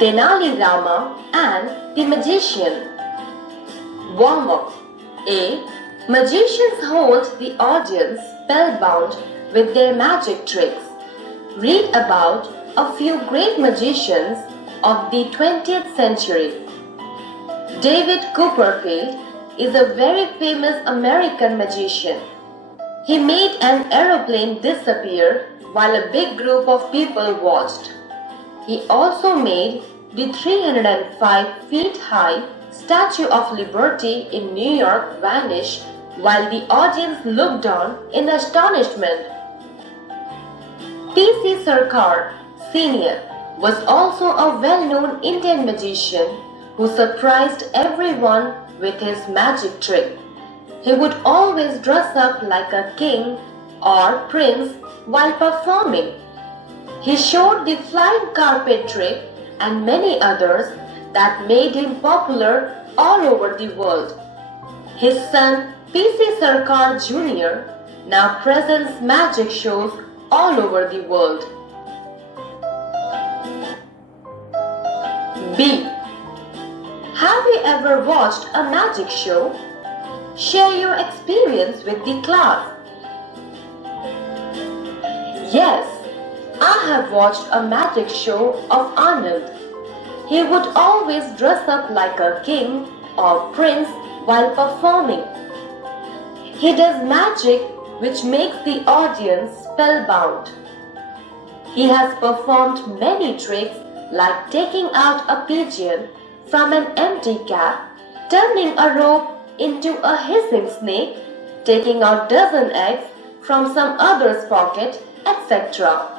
Tenali Rama and the Magician. Warm-up. A. Magicians hold the audience spellbound with their magic tricks. Read about a few great magicians of the 20th century. David Copperfield is a very famous American magician. He made an aeroplane disappear while a big group of people watched. He also made the 305 feet high Statue of Liberty in New York vanish while the audience looked on in astonishment. P.C. Sarkar, Sr. was also a well-known Indian magician who surprised everyone with his magic trick. He would always dress up like a king or prince while performing. He showed the flying carpet trick and many others that made him popular all over the world. His son P.C. Sarkar Jr. now presents magic shows all over the world. B. Have you ever watched a magic show? Share your experience with the class. Yes, I have watched a magic show of Arnold. He would always dress up like a king or prince while performing. He does magic which makes the audience spellbound. He has performed many tricks like taking out a pigeon from an empty cap, turning a rope into a hissing snake, taking out dozen eggs from some other's pocket, etc.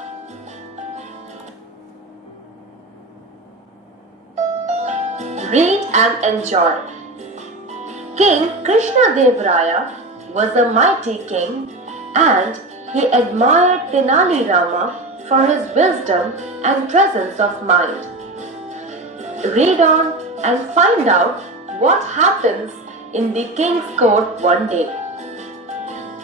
Read and enjoy. King Krishna Raya was a mighty king and he admired Tenali Rama for his wisdom and presence of mind. Read on and find out what happens in the king's court one day.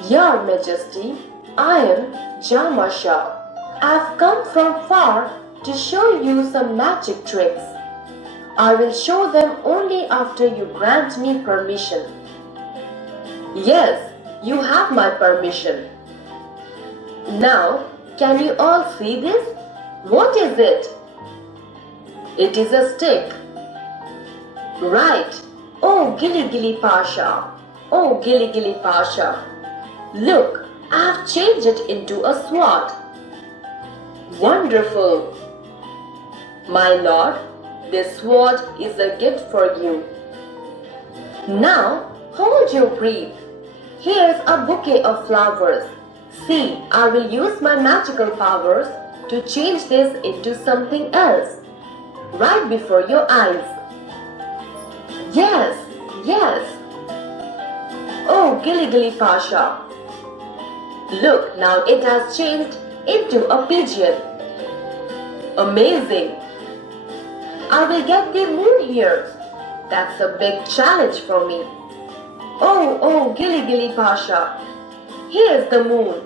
Your Majesty, I am Jamasha. I have come from far to show you some magic tricks. I will show them only after you grant me permission. Yes, you have my permission. Now, can you all see this? What is it? It is a stick. Right. Oh, Gilly Gilly Pasha. Oh, Gilly Gilly Pasha. Look, I have changed it into a sword. Wonderful. My lord, this sword is a gift for you. Now, hold your breath. Here's a bouquet of flowers. See, I will use my magical powers to change this into something else, right before your eyes. Yes, yes. Oh, Gilly Gilly Pasha. Look, now it has changed into a pigeon. Amazing. I will get the moon here. That's a big challenge for me. Oh, Gilly Gilly Pasha. Here's the moon.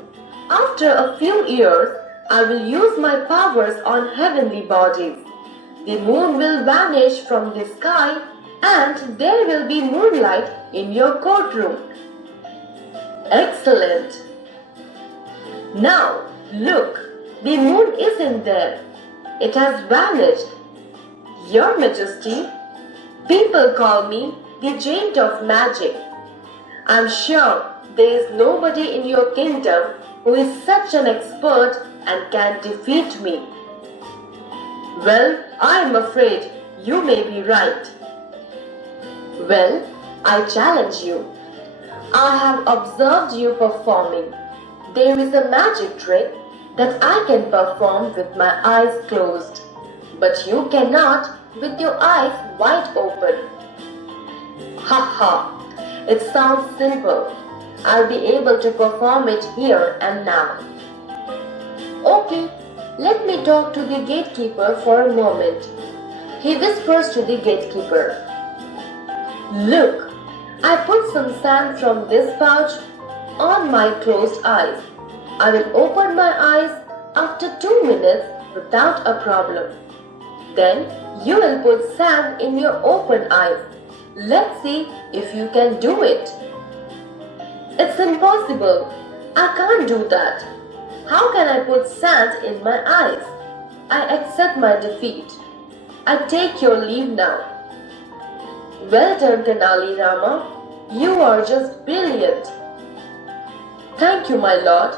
After a few years, I will use my powers on heavenly bodies. The moon will vanish from the sky and there will be moonlight in your courtroom. Excellent. Now, look, the moon isn't there. It has vanished. Your Majesty, people call me the Giant of Magic. I'm sure there is nobody in your kingdom who is such an expert and can defeat me. Well, I am afraid you may be right. Well, I challenge you. I have observed you performing. There is a magic trick that I can perform with my eyes closed, but you cannot with your eyes wide open. Ha ha! It sounds simple. I'll be able to perform it here and now. Okay, let me talk to the gatekeeper for a moment. He whispers to the gatekeeper. Look, I put some sand from this pouch on my closed eyes. I will open my eyes after 2 minutes without a problem. Then you will put sand in your open eyes. Let's see if you can do it. It's impossible. I can't do that. How can I put sand in my eyes? I accept my defeat. I take your leave now. Well done, Tenali Rama. You are just brilliant. Thank you, my lord.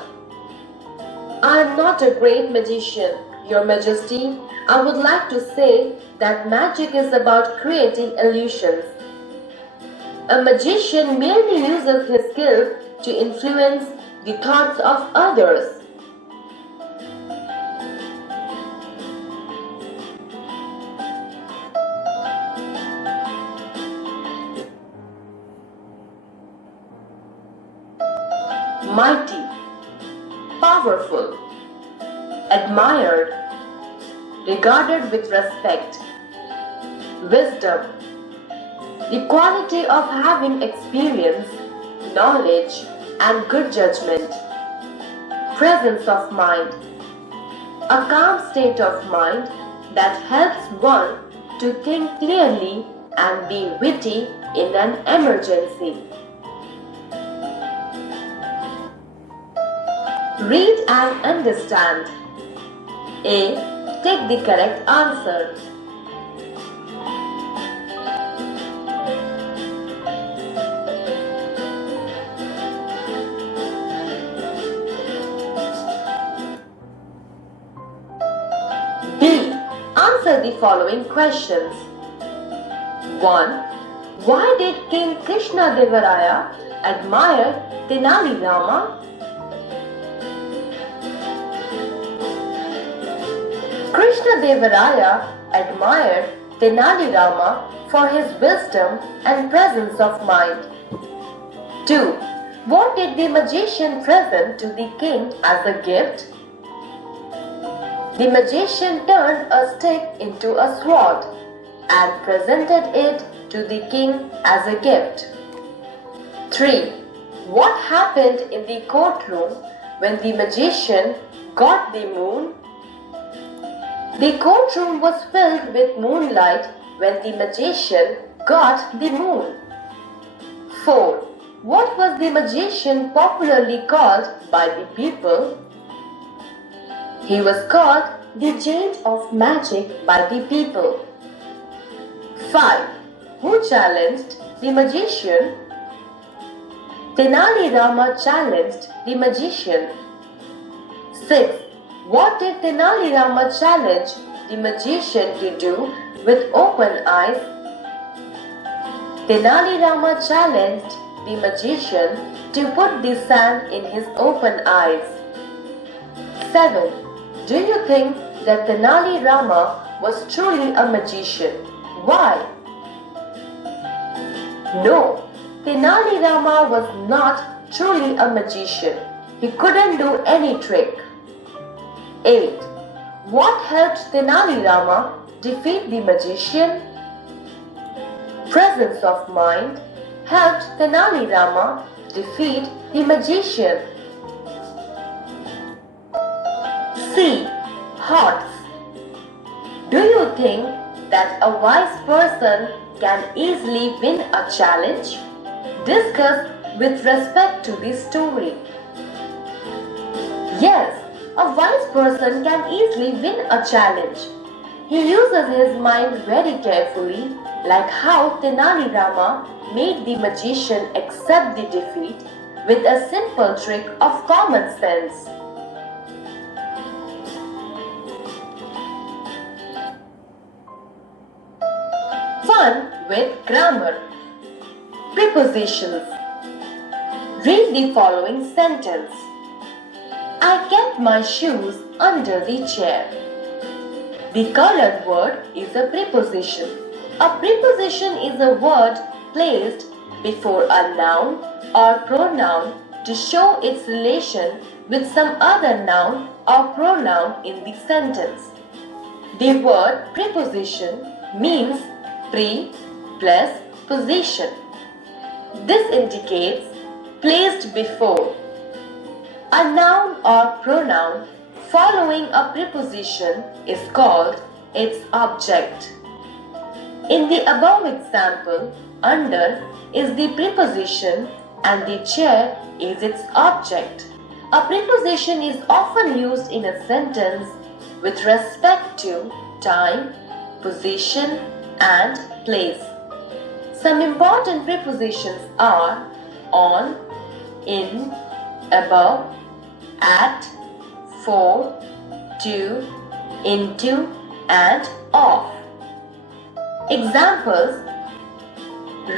I am not a great magician, Your Majesty. I would like to say that magic is about creating illusions. A magician merely uses his skills to influence the thoughts of others. Mighty, powerful, admired, regarded with respect. Wisdom, the quality of having experience, knowledge, and good judgment. Presence of mind, a calm state of mind that helps one to think clearly and be witty in an emergency. Read and understand. A. Take the correct answer. B. Answer the following questions. 1. Why did King Krishna Devaraya admire Tenali Rama? Krishna Devaraya admired Tenali Rama for his wisdom and presence of mind. 2. What did the magician present to the king as a gift? The magician turned a stick into a sword and presented it to the king as a gift. 3. What happened in the courtroom when the magician got the moon? The courtroom was filled with moonlight when the magician got the moon. 4. What was the magician popularly called by the people? He was called the Giant of Magic by the people. 5. Who challenged the magician? Tenali Rama challenged the magician. 6. What did Tenali Rama challenge the magician to do with open eyes? Tenali Rama challenged the magician to put the sand in his open eyes. 7. Do you think that Tenali Rama was truly a magician? Why? No, Tenali Rama was not truly a magician. He couldn't do any trick. 8. What helped Tenali Rama defeat the magician? Presence of mind helped Tenali Rama defeat the magician. C. Hordes. Do you think that a wise person can easily win a challenge? Discuss with respect to this story. Yes, a wise person can easily win a challenge. He uses his mind very carefully, like how Tenali Rama made the magician accept the defeat with a simple trick of common sense. Fun with grammar. Prepositions. Read the following sentence. I kept my shoes under the chair. The colored word is a preposition. A preposition is a word placed before a noun or pronoun to show its relation with some other noun or pronoun in the sentence. The word preposition means pre plus position. This indicates placed before. A noun or pronoun following a preposition is called its object. In the above example, under is the preposition and the chair is its object. A preposition is often used in a sentence with respect to time, position, and place. Some important prepositions are on, in, above, at, for, to, into, and of. Examples: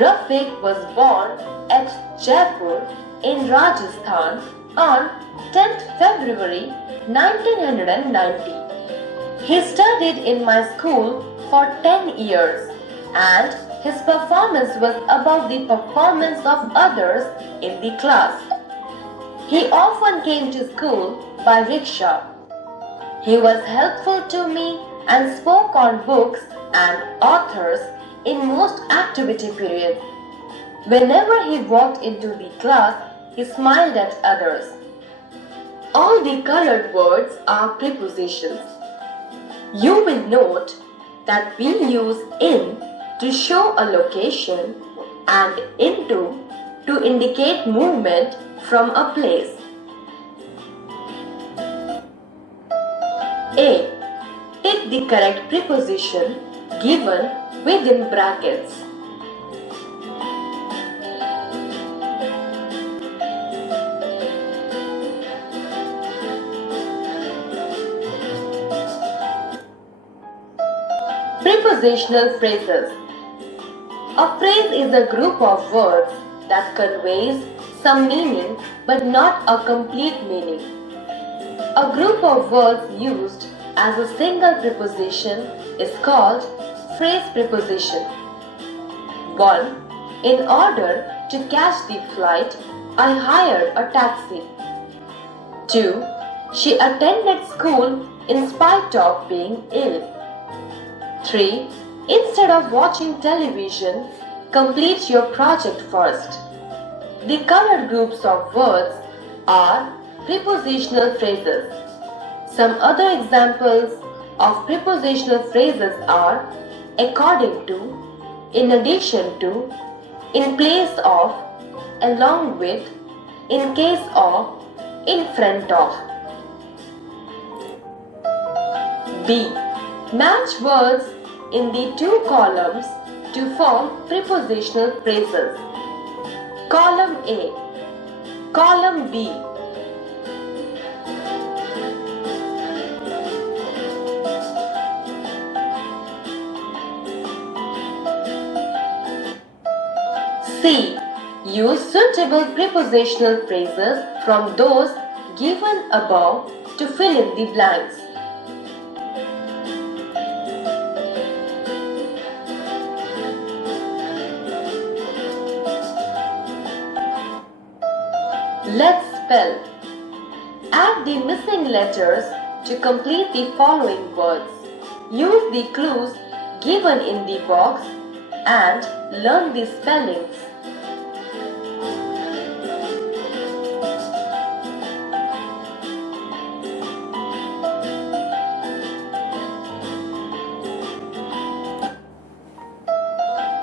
Rafiq was born at Jaipur in Rajasthan on 10th February 1990. He studied in my school for 10 years and his performance was above the performance of others in the class. He often came to school by rickshaw. He was helpful to me and spoke on books and authors in most activity periods. Whenever he walked into the class, he smiled at others. All the colored words are prepositions. You will note that we use in to show a location and into to indicate movement from a place. A. Take the correct preposition given within brackets. Prepositional phrases. A phrase is a group of words that conveys some meaning but not a complete meaning. A group of words used as a single preposition is called phrase preposition. 1. In order to catch the flight, I hired a taxi. 2. She attended school in spite of being ill. 3. Instead of watching television, complete your project first. The colored groups of words are prepositional phrases. Some other examples of prepositional phrases are according to, in addition to, in place of, along with, in case of, in front of. B. Match words in the two columns to form prepositional phrases. Column A. Column B. C. Use suitable prepositional phrases from those given above to fill in the blanks. Let's spell. Add the missing letters to complete the following words. Use the clues given in the box and learn the spellings.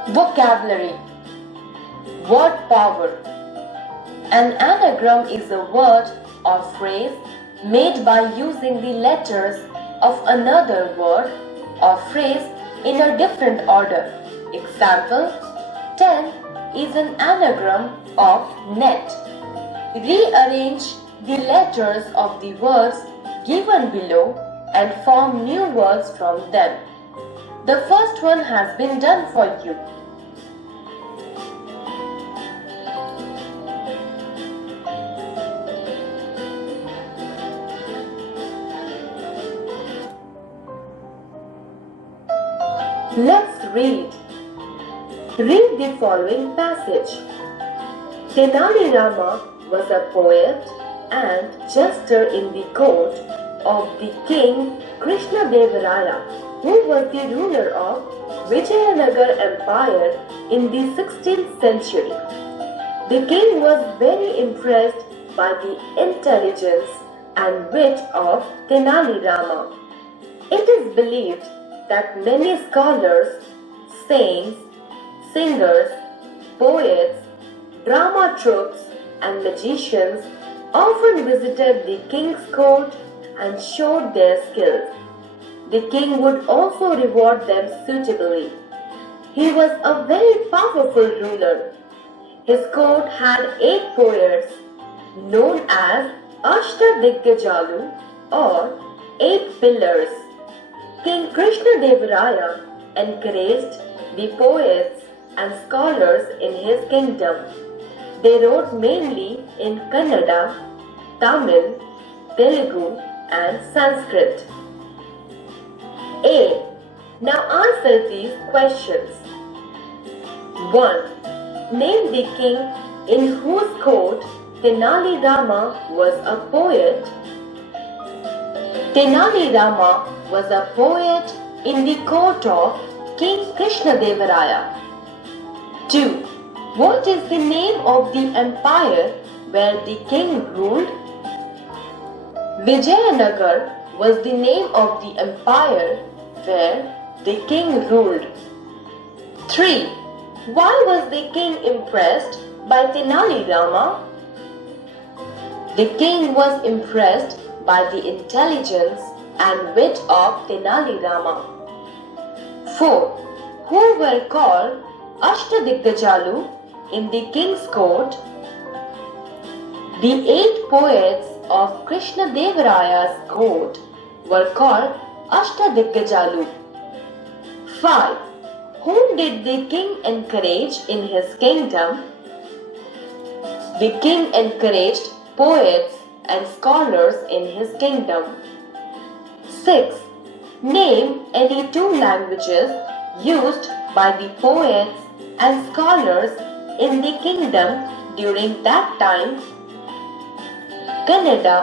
Vocabulary. Word power. An anagram is a word or phrase made by using the letters of another word or phrase in a different order. Example: 10 is an anagram of net. Rearrange the letters of the words given below and form new words from them. The first one has been done for you. Let's read. Read the following passage. Tenali Rama was a poet and jester in the court of the king Krishna-Devaraya, who was the ruler of Vijayanagar Empire in the 16th century. The king was very impressed by the intelligence and wit of Tenali Rama. It is believed that many scholars, saints, singers, poets, drama troupes, and magicians often visited the king's court and showed their skills. The king would also reward them suitably. He was a very powerful ruler. His court had 8 poets, known as Ashtadikgajalu or 8 pillars. King Krishna-Devaraya encouraged the poets and scholars in his kingdom. They wrote mainly in Kannada, Tamil, Telugu, and Sanskrit. A. Now answer these questions. 1. Name the king in whose court Tenali Rama was a poet. Tenali Rama was a poet in the court of King Krishna-Devaraya. 2. What is the name of the empire where the king ruled? Vijayanagar was the name of the empire where the king ruled. 3. Why was the king impressed by Tenali Rama? The king was impressed by the intelligence and wit of Tenali Rama. 4. Who were called Ashtadikgajalu in the king's court? The 8 poets of Krishna-Devaraya's court were called Ashtadikgajalu. 5. Whom did the king encourage in his kingdom? The king encouraged poets and scholars in his kingdom. 6. Name any 2 languages used by the poets and scholars in the kingdom during that time. Kannada,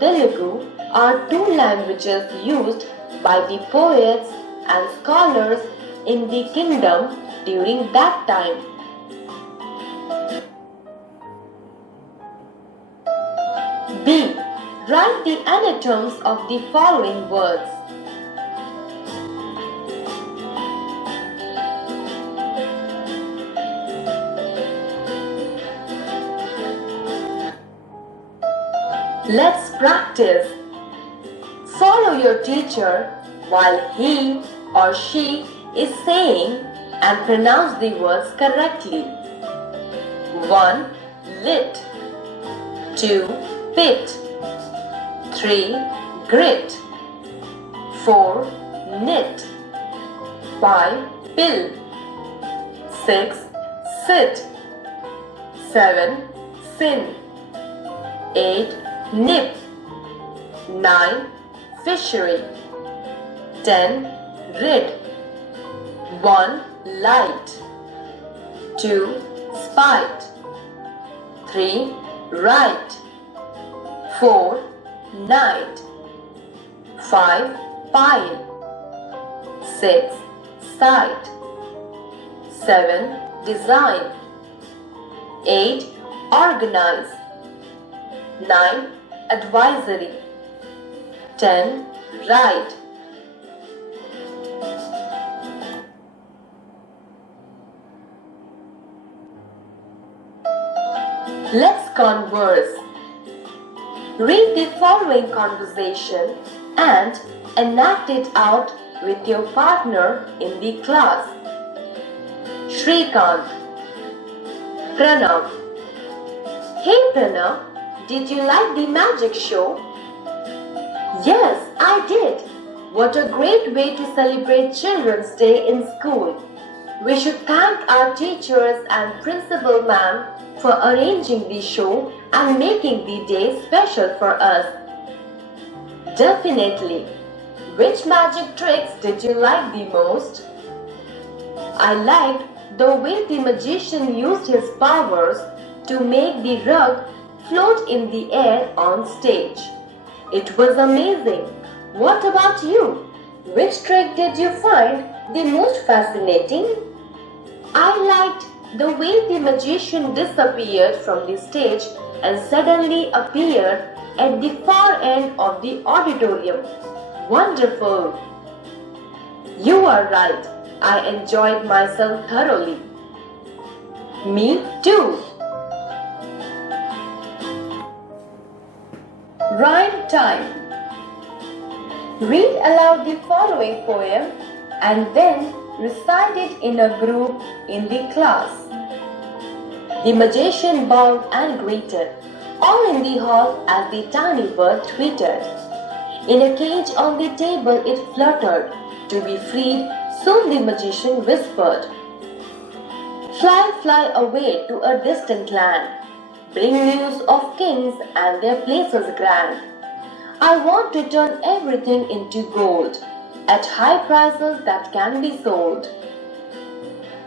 Telugu are 2 languages used by the poets and scholars in the kingdom during that time. B. Write the anatoms of the following words. Let's practice. Follow your teacher while he or she is saying and pronounce the words correctly. 1. Lit. 2. Pit. 3. Grit. 4. Knit. 5. Pill. 6. Sit. 7. Sin. 8. Nip. 9. Fishery. 10. Rid. 1. Light. 2. Spite. 3. Right. 4. Night. 5. Pile. 6. Sight. 7. Design. 8. Organize. 9. Advisory. 10. Right. Let's converse. Read the following conversation and enact it out with your partner in the class. Shrikant. Pranav. Hey Pranav, did you like the magic show? Yes, I did. What a great way to celebrate Children's Day in school. We should thank our teachers and principal ma'am for arranging the show and making the day special for us. Definitely. Which magic tricks did you like the most? I liked the way the magician used his powers to make the rug float in the air on stage. It was amazing. What about you? Which trick did you find the most fascinating? I liked the way the magician disappeared from the stage and suddenly appeared at the far end of the auditorium. Wonderful! You are right. I enjoyed myself thoroughly. Me too. Rhyme time. Read aloud the following poem and then recite it in a group in the class. The magician bowed and greeted, all in the hall as the tiny bird tweeted. In a cage on the table it fluttered, to be freed, soon the magician whispered. Fly, fly away to a distant land, bring news of kings and their places grand. I want to turn everything into gold, at high prices that can be sold.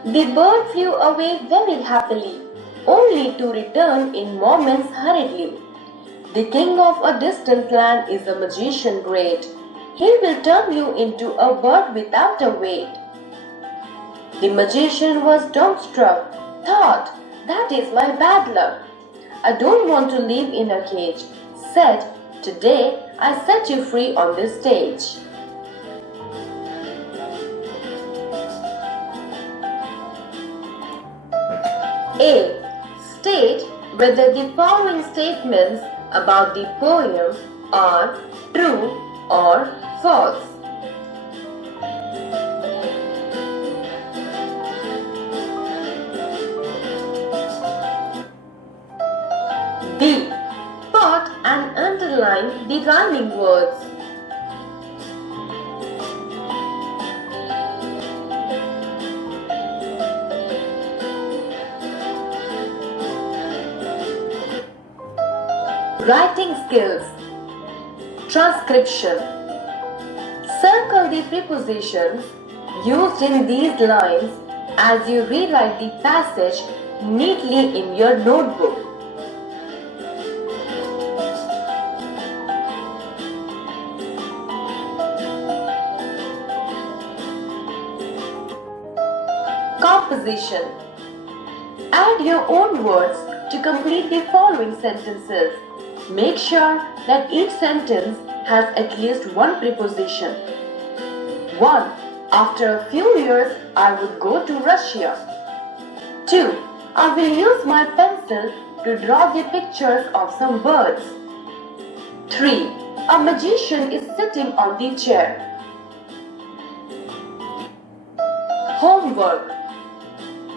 The bird flew away very happily, only to return in moments hurriedly. The king of a distant land is a magician great. He will turn you into a bird without a weight. The magician was dumbstruck, thought, that is my bad luck. I don't want to live in a cage, said, today I set you free on this stage. A. State whether the following statements about the poem are true or false. B. Spot and underline the rhyming words. Writing skills. Transcription. Circle the prepositions used in these lines as you rewrite the passage neatly in your notebook. Composition. Add your own words to complete the following sentences. Make sure that each sentence has at least one preposition. 1. After a few years, I would go to Russia. 2. I will use my pencil to draw the pictures of some birds. 3. A magician is sitting on the chair. Homework.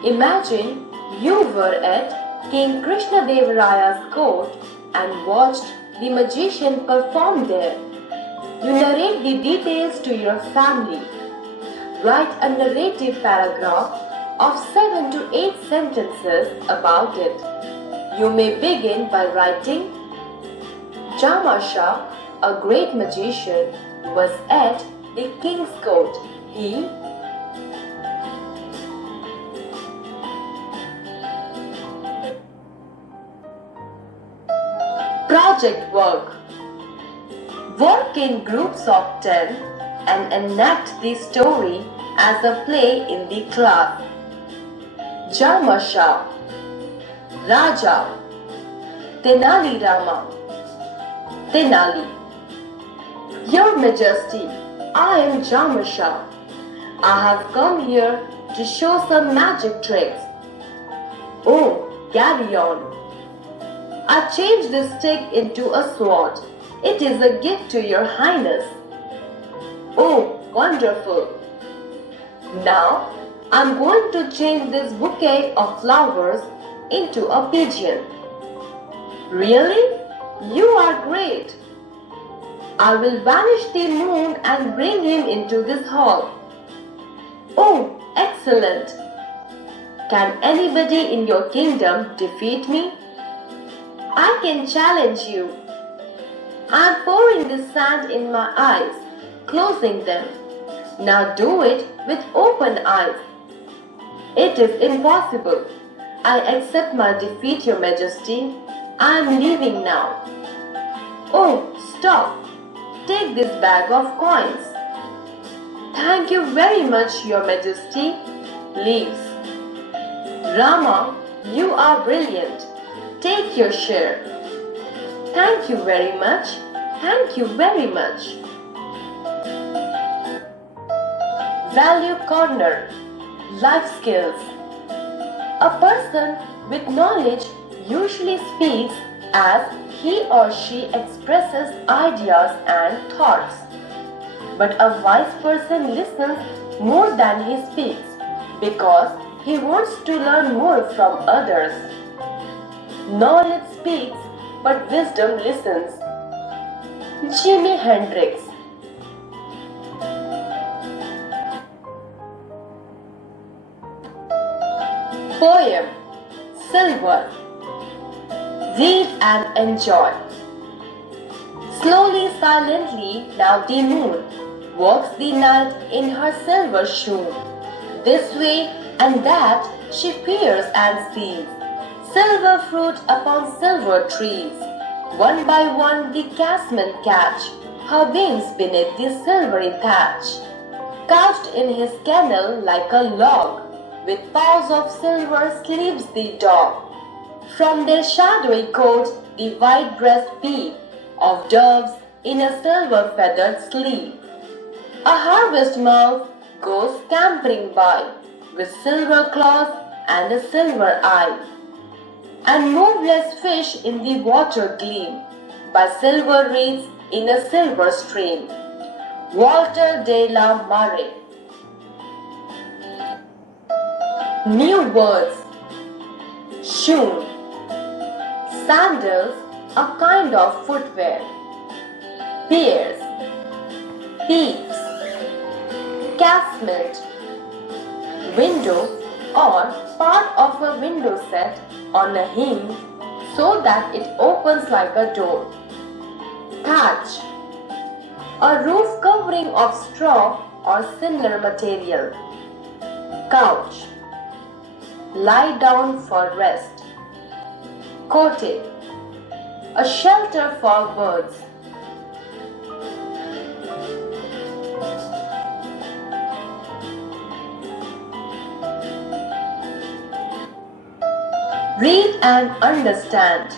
Imagine you were at King Krishnadevaraya's court and watched the magician perform there. You narrate the details to your family. Write a narrative paragraph of 7 to 8 sentences about it. You may begin by writing, Jama Shah, a great magician, was at the king's court. He Project work. Work in groups of 10 and enact the story as a play in the class. Jama Shah, Raja, Tenali Rama, Tenali. Your Majesty, I am Jama Shah. I have come here to show some magic tricks. Oh, carry on. I changed this stick into a sword. It is a gift to your highness. Oh, wonderful. Now, I'm going to change this bouquet of flowers into a pigeon. Really? You are great. I will vanish the moon and bring him into this hall. Oh, excellent. Can anybody in your kingdom defeat me? I can challenge you. I am pouring the sand in my eyes, closing them. Now do it with open eyes. It is impossible. I accept my defeat, Your Majesty. I am leaving now. Oh, stop. Take this bag of coins. Thank you very much, Your Majesty. Leaves. Rama, you are brilliant. Take your share. Thank you very much. Thank you very much. Value corner. Life skills. A person with knowledge usually speaks as he or she expresses ideas and thoughts. But a wise person listens more than he speaks because he wants to learn more from others. Knowledge speaks, but wisdom listens. Jimi Hendrix. Poem. Silver. Read and enjoy. Slowly, silently, now the moon walks the night in her silver shoon. This way and that she peers and sees silver fruit upon silver trees. One by one the casmen catch her wings beneath the silvery thatch. Couched in his kennel like a log, with paws of silver sleeps the dog. From their shadowy coats the white-breast peep of doves in a silver-feathered sleep. A harvest mouse goes scampering by, with silver claws and a silver eye. And moveless fish in the water gleam, by silver reeds in a silver stream. Walter de la Mare. New words. Shoon. Sandals, a kind of footwear. Pears. Peeps. Casement. Window or part of a window set on a hinge so that it opens like a door. Thatch. A roof covering of straw or similar material. Couch. Lie down for rest. Cottage. A shelter for birds. Read and understand.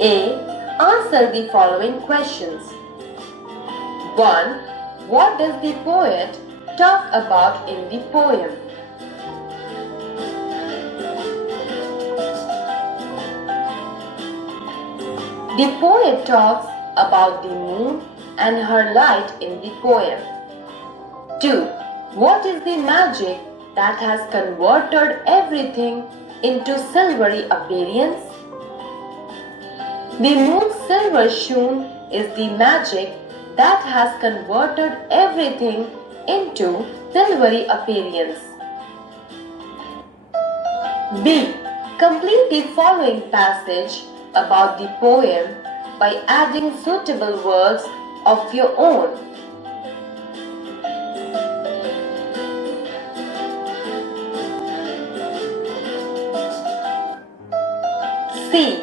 A. Answer the following questions. 1. What does the poet talk about in the poem? The poet talks about the moon and her light in the poem. 2. What is the magic that has converted everything into silvery appearance? The moon's silver shoon is the magic that has converted everything into silvery appearance. B. Complete the following passage about the poem by adding suitable words of your own. C.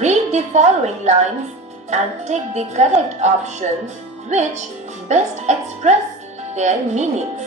Read the following lines and take the correct options which best express their meanings.